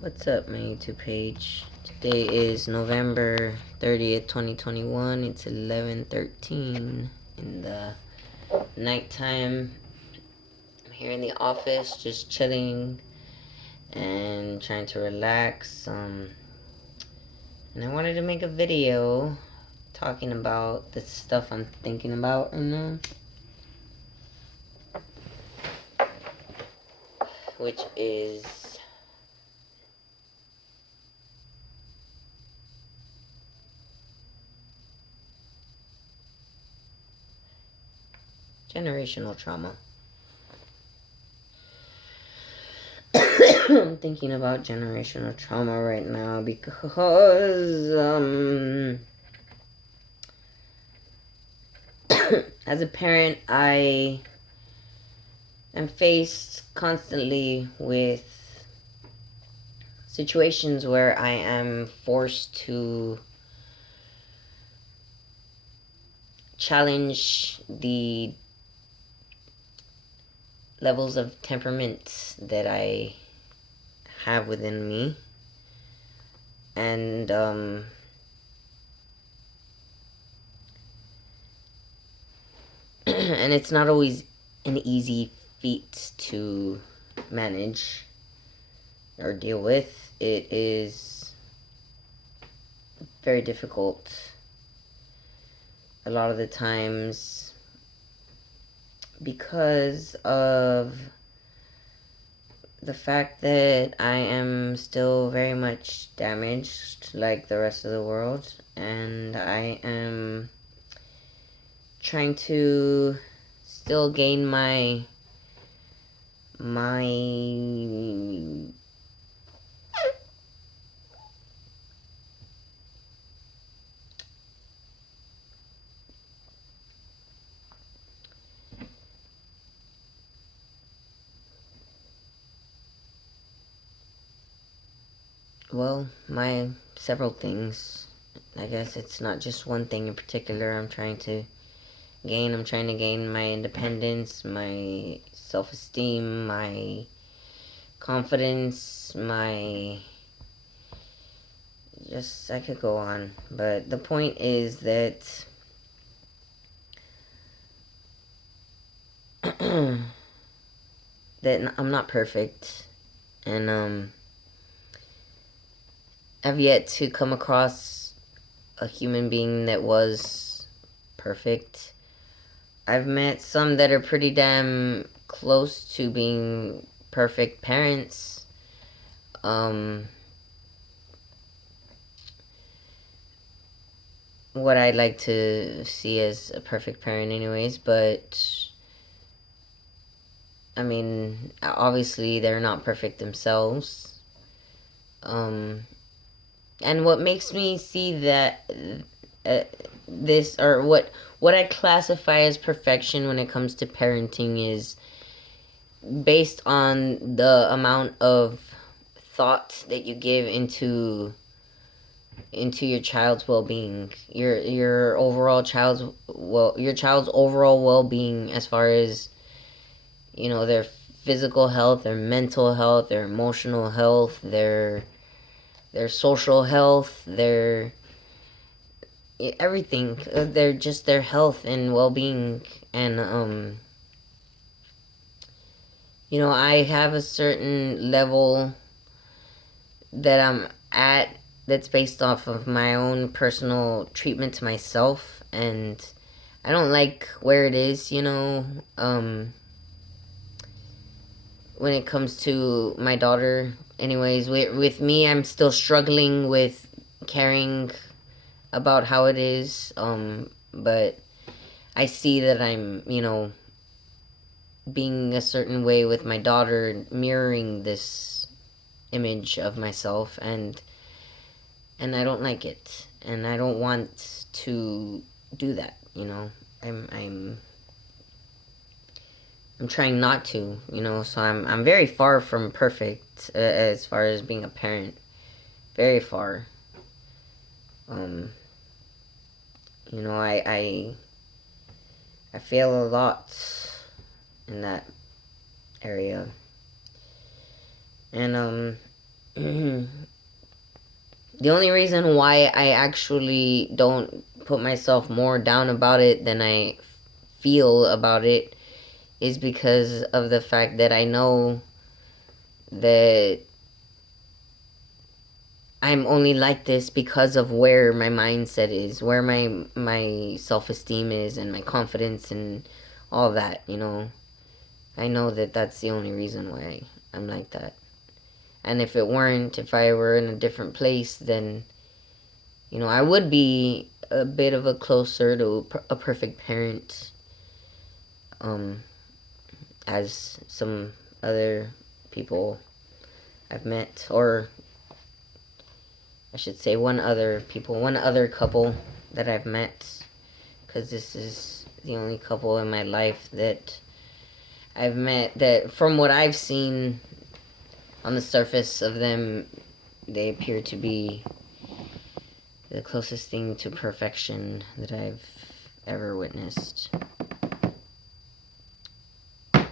What's up, my YouTube page? Today is November 30th, 2021. It's 11:13 in the nighttime. I'm here in the office just chilling and trying to relax. And I wanted to make a video talking about the stuff I'm thinking about right now, which is generational trauma. I'm thinking about generational trauma right now because, as a parent, I am faced constantly with situations where I am forced to challenge the levels of temperament that I have within me. And, and it's not always an easy feat to manage or deal with. It is very difficult a lot of the times because of the fact that I am still very much damaged like the rest of the world, and I am trying to still gain my my several things. I guess it's not just one thing in particular I'm trying to gain. I'm trying to gain my independence, my self-esteem, my confidence, I could go on. But the point is that that I'm not perfect, and I've yet to come across a human being that was perfect. I've met some that are pretty damn close to being perfect parents. What I'd like to see as a perfect parent anyways, but I mean, obviously they're not perfect themselves. And what makes me see that this, or what I classify as perfection when it comes to parenting, is based on the amount of thought that you give into your child's well-being, your child's overall well-being, as far as, you know, their physical health, their mental health, their emotional health, their social health, their everything, their health and well-being. And you know, I have a certain level that I'm at that's based off of my own personal treatment to myself, and I don't like where it is, you know, when it comes to my daughter. Anyways, with me, I'm still struggling with caring about how it is, but I see that I'm, you know, being a certain way with my daughter, mirroring this image of myself, and I don't like it, and I don't want to do that, you know. I'm trying not to, you know. So I'm very far from perfect, as far as being a parent. Very far. You know, I fail a lot in that area. And the only reason why I actually don't put myself more down about it than I feel about it is because of the fact that I know that I'm only like this because of where my mindset is, where my self-esteem is, and my confidence and all that, you know. I know that that's the only reason why I'm like that. And if it weren't, if I were in a different place, then, you know, I would be a bit of a closer to a perfect parent, um, as some other people I've met, or I should say one other couple that I've met, because this is the only couple in my life that I've met that, from what I've seen on the surface of them, they appear to be the closest thing to perfection that I've ever witnessed. And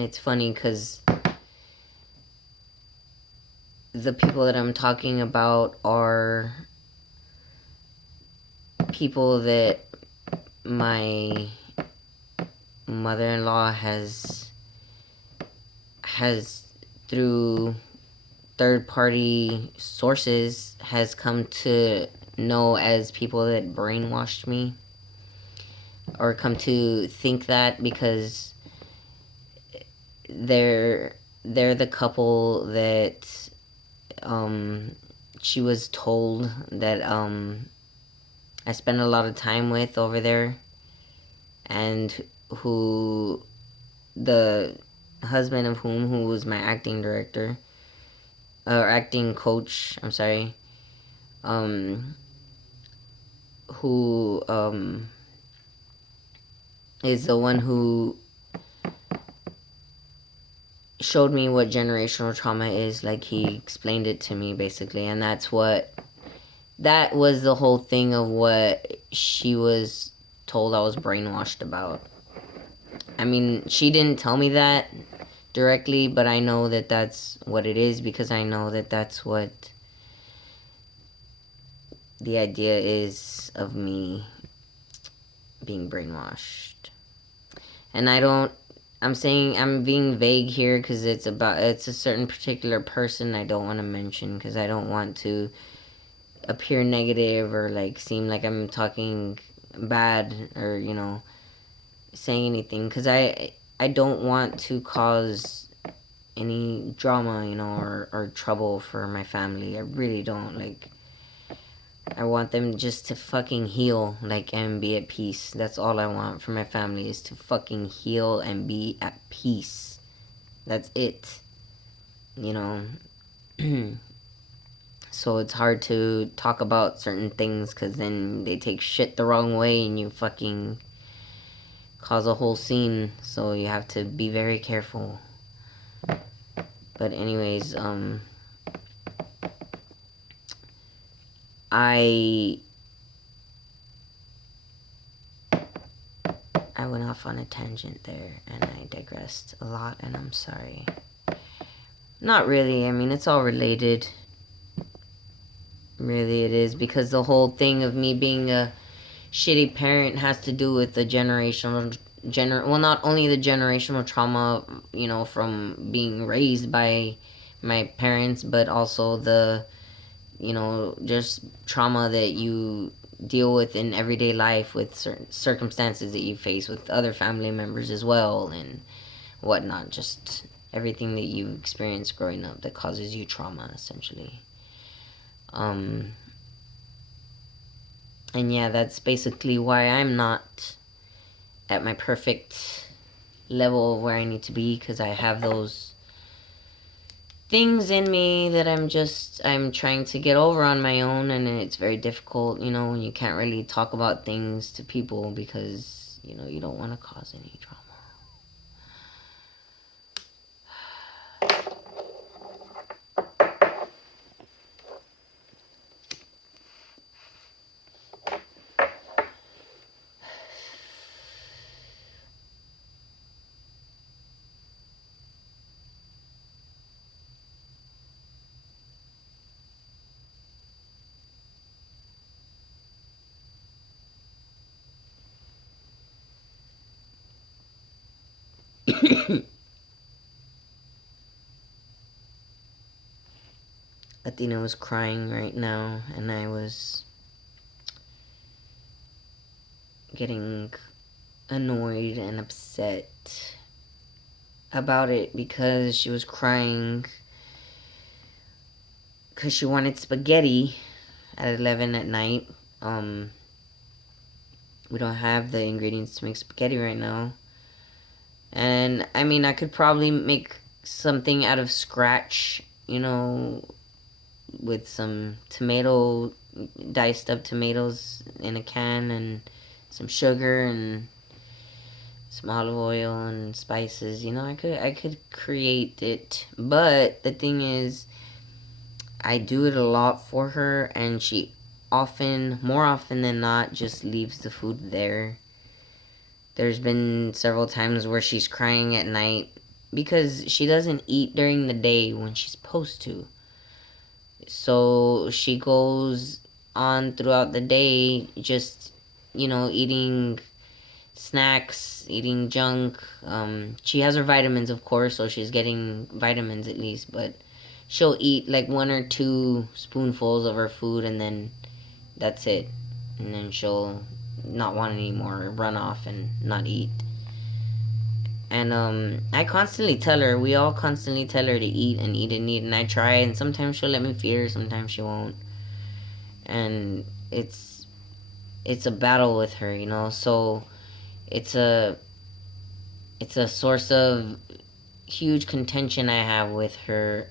it's funny because the people that I'm talking about are people that my mother-in-law has through third-party sources has come to know as people that brainwashed me, or come to think that, because they're the couple that she was told that I spent a lot of time with over there, and who the husband of who was my acting director, or acting coach, I'm sorry, who is the one who showed me what generational trauma is. Like, he explained it to me basically, and that was the whole thing of what she was told I was brainwashed about. I mean, she didn't tell me that directly, but I know that that's what it is, because I know that that's what the idea is of me being brainwashed. And I'm being vague here because it's a certain particular person I don't want to mention, because I don't want to appear negative or like seem like I'm talking bad, or, you know, saying anything, because I don't want to cause any drama, you know, or trouble for my family. I really don't. Like, I want them just to fucking heal, like, and be at peace. That's all I want for my family, is to fucking heal and be at peace. That's it. You know? So it's hard to talk about certain things, because then they take shit the wrong way and you fucking cause a whole scene. So you have to be very careful. But anyways, I went off on a tangent there, and I digressed a lot, and I'm sorry. Not really. I mean, it's all related. Really, it is, because the whole thing of me being a shitty parent has to do with the well, not only the generational trauma, you know, from being raised by my parents, but also the, you know, just trauma that you deal with in everyday life, with certain circumstances that you face with other family members as well, and whatnot. Just everything that you experience growing up that causes you trauma, essentially. And yeah, that's basically why I'm not at my perfect level where I need to be, because I have those things in me that I'm trying to get over on my own, and it's very difficult, you know, when you can't really talk about things to people, because, you know, you don't want to cause any drama. Athena was crying right now, and I was getting annoyed and upset about it because she was crying because she wanted spaghetti at 11 at night. Um, we don't have the ingredients to make spaghetti right now. And I mean, I could probably make something out of scratch, with some diced up tomatoes in a can, and some sugar and some olive oil and spices. I could create it. But the thing is, I do it a lot for her, and she more often than not, just leaves the food there. There's been several times where she's crying at night because she doesn't eat during the day when she's supposed to. So she goes on throughout the day just, eating snacks, eating junk. She has her vitamins, of course, so she's getting vitamins at least, but she'll eat like one or two spoonfuls of her food, and then that's it. And then she'll not want any more, run off and not eat. And I constantly tell her, we all constantly tell her to eat and eat and eat, and I try, and sometimes she'll let me feed her, sometimes she won't. And it's a battle with her, so it's a it's a source of huge contention I have with her,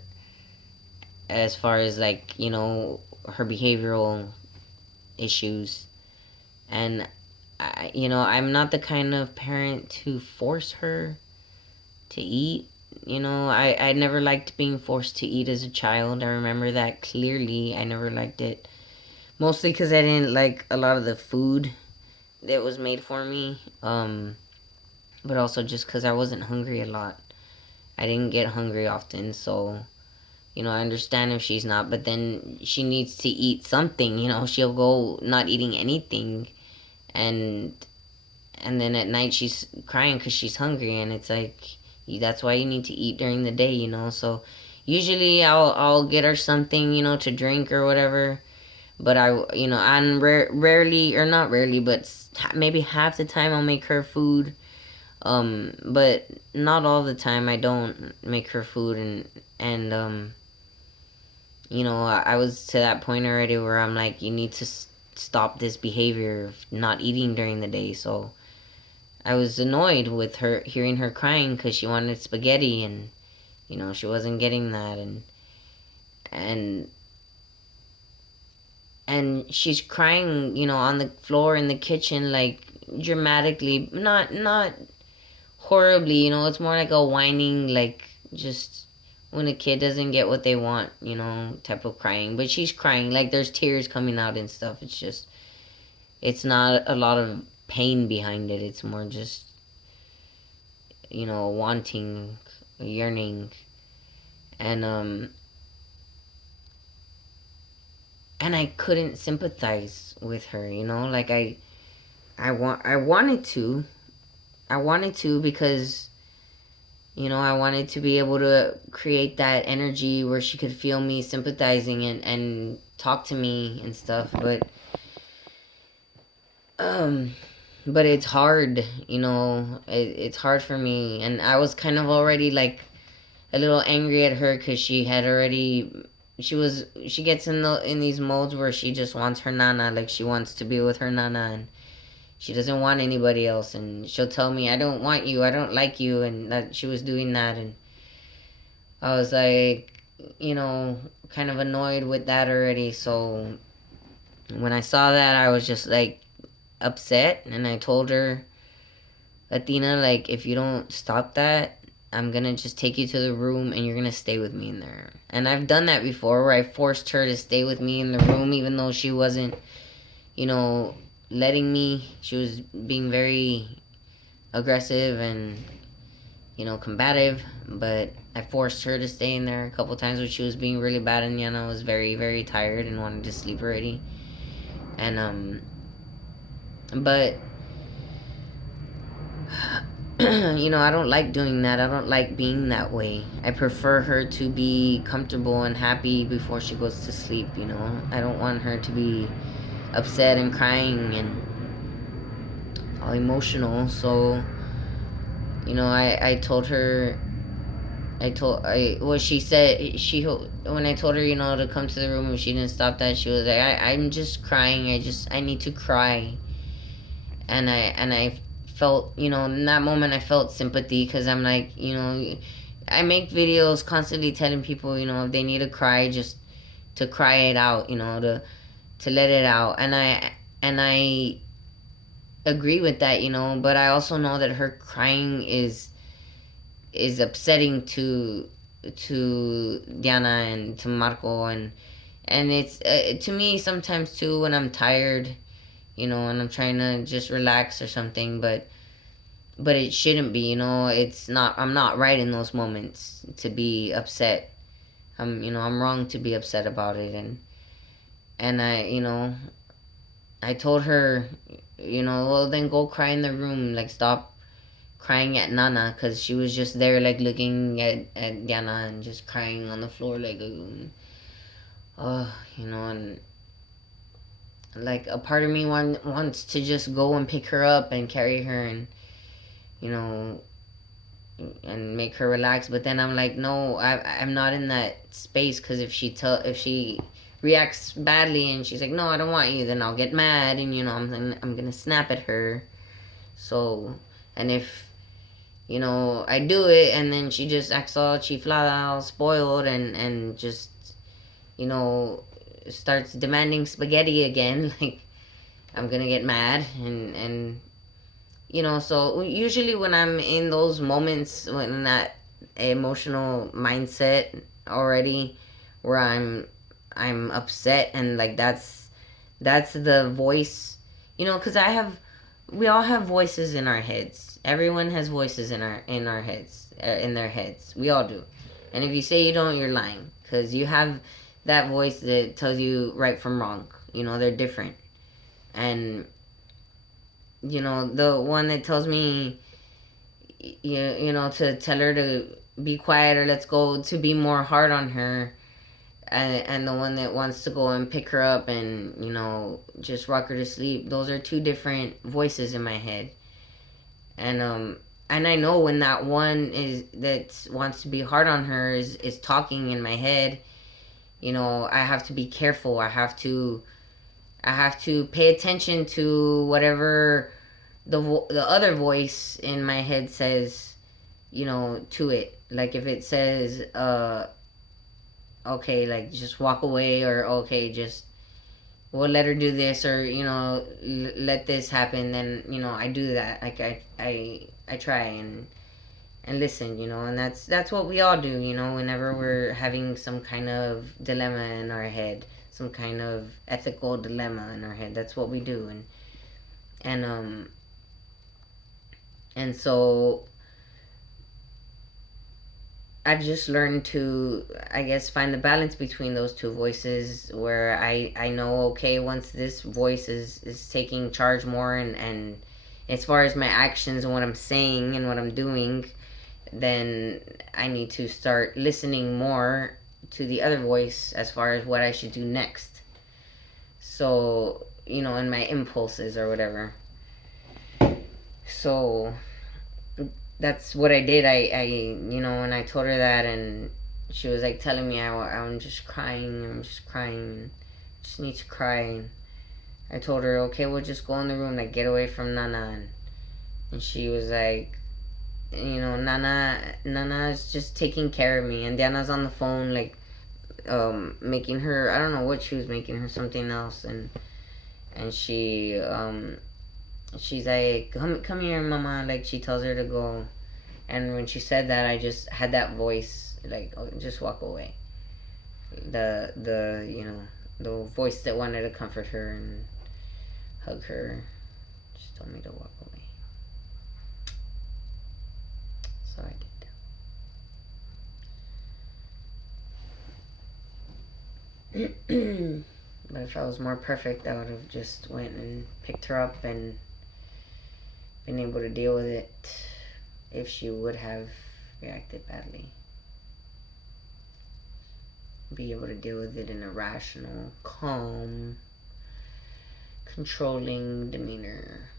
as far as, like, her behavioral issues. And I'm not the kind of parent to force her to eat. I never liked being forced to eat as a child. I remember that clearly. I never liked it. Mostly because I didn't like a lot of the food that was made for me. But also just because I wasn't hungry a lot. I didn't get hungry often, so I understand if she's not, but then she needs to eat something. She'll go not eating anything, and then at night she's crying because she's hungry, and it's like, that's why you need to eat during the day. So usually I'll get her something, to drink or whatever. But and rarely, or not rarely, but maybe half the time I'll make her food. But not all the time. I don't make her food, and I was to that point already where I'm like, you need to stop this behavior of not eating during the day. So I was annoyed with her, hearing her crying because she wanted spaghetti, and she wasn't getting that, and and she's crying, on the floor in the kitchen, like, dramatically, not horribly, it's more like a whining, like, just when a kid doesn't get what they want, type of crying. But she's crying, like, there's tears coming out and stuff. It's just, it's not a lot of pain behind it. It's more just, wanting, yearning. And and I couldn't sympathize with her, like, I wanted to. I wanted to, because I wanted to be able to create that energy where she could feel me sympathizing, and talk to me and stuff. Um, but it's hard, it's hard for me. And I was kind of already, like, a little angry at her because she gets in these modes where she just wants her nana, like, she wants to be with her nana, and she doesn't want anybody else. And she'll tell me, I don't want you, I don't like you, and that she was doing that. And I was like, kind of annoyed with that already. So when I saw that, I was just, like, upset, and I told her, Athena, like, if you don't stop that, I'm gonna just take you to the room, and you're gonna stay with me in there. And I've done that before, where I forced her to stay with me in the room, even though she wasn't, you know, letting me. She was being very aggressive and, combative. But I forced her to stay in there a couple times when she was being really bad, and Yana was very, very tired and wanted to sleep already. And but I don't like doing that. I don't like being that way. I prefer her to be comfortable and happy before she goes to sleep. I don't want her to be upset and crying and all emotional. So, I told her, well, she said, when I told her, to come to the room, and she didn't stop that, she was like, I'm just crying. I need to cry. And I felt, in that moment, I felt sympathy because I'm like, I make videos constantly telling people, if they need to cry, just to cry it out, to let it out. And I agree with that, but I also know that her crying is upsetting to Diana and to Marco, and it's to me sometimes too when I'm tired, and I'm trying to just relax or something, but it shouldn't be, it's not. I'm not right in those moments to be upset. I'm wrong to be upset about it, and I told her, well, then go cry in the room, like stop crying at Nana, because she was just there like looking at Diana and just crying on the floor like, and like a part of me wants to just go and pick her up and carry her and you know and make her relax, but then I'm like, no, I'm not in that space, because if she reacts badly and she's like, no, I don't want you, then I'll get mad, and I'm gonna snap at her. So, and if I do it and then she just acts all chiflada, all spoiled, and just you know starts demanding spaghetti again, like, I'm gonna get mad, and so usually when I'm in those moments, when that emotional mindset already, where I'm upset, and like that's the voice, because we all have voices in our heads. Everyone has voices in our heads, in their heads. We all do. And if you say you don't, you're lying, because you have that voice that tells you right from wrong. They're different. And the one that tells me, to tell her to be quiet, or let's go, to be more hard on her, and the one that wants to go and pick her up and just rock her to sleep. Those are two different voices in my head. And I know when that one that wants to be hard on her is talking in my head, I have to be careful. I have to pay attention to whatever the other voice in my head says, to it. Like if it says, okay, like just walk away, or okay, just we'll let her do this, or let this happen, then I do that. Like I try and listen, and that's what we all do, whenever we're having some kind of dilemma in our head, some kind of ethical dilemma in our head. That's what we do. And so I've just learned to, I guess, find the balance between those two voices, where I know, okay, once this voice is taking charge more, and as far as my actions and what I'm saying and what I'm doing, then I need to start listening more to the other voice as far as what I should do next. So, in my impulses or whatever. So that's what I did. When I told her that, and she was like telling me I'm just crying, just need to cry. And I told her, okay, we'll just go in the room, like get away from Nana. And she was like, Nana is just taking care of me, and Diana's on the phone, like, making her, I don't know what she was making her, something else, and she's like, come here, mama, like she tells her to go. And when she said that, I just had that voice, like, oh, just walk away. The voice that wanted to comfort her and hug her just told me to walk away. So I did. But if I was more perfect, I would have just went and picked her up and been able to deal with it. if she would have reacted badly. Be able to deal with it in a rational, calm, controlling demeanor.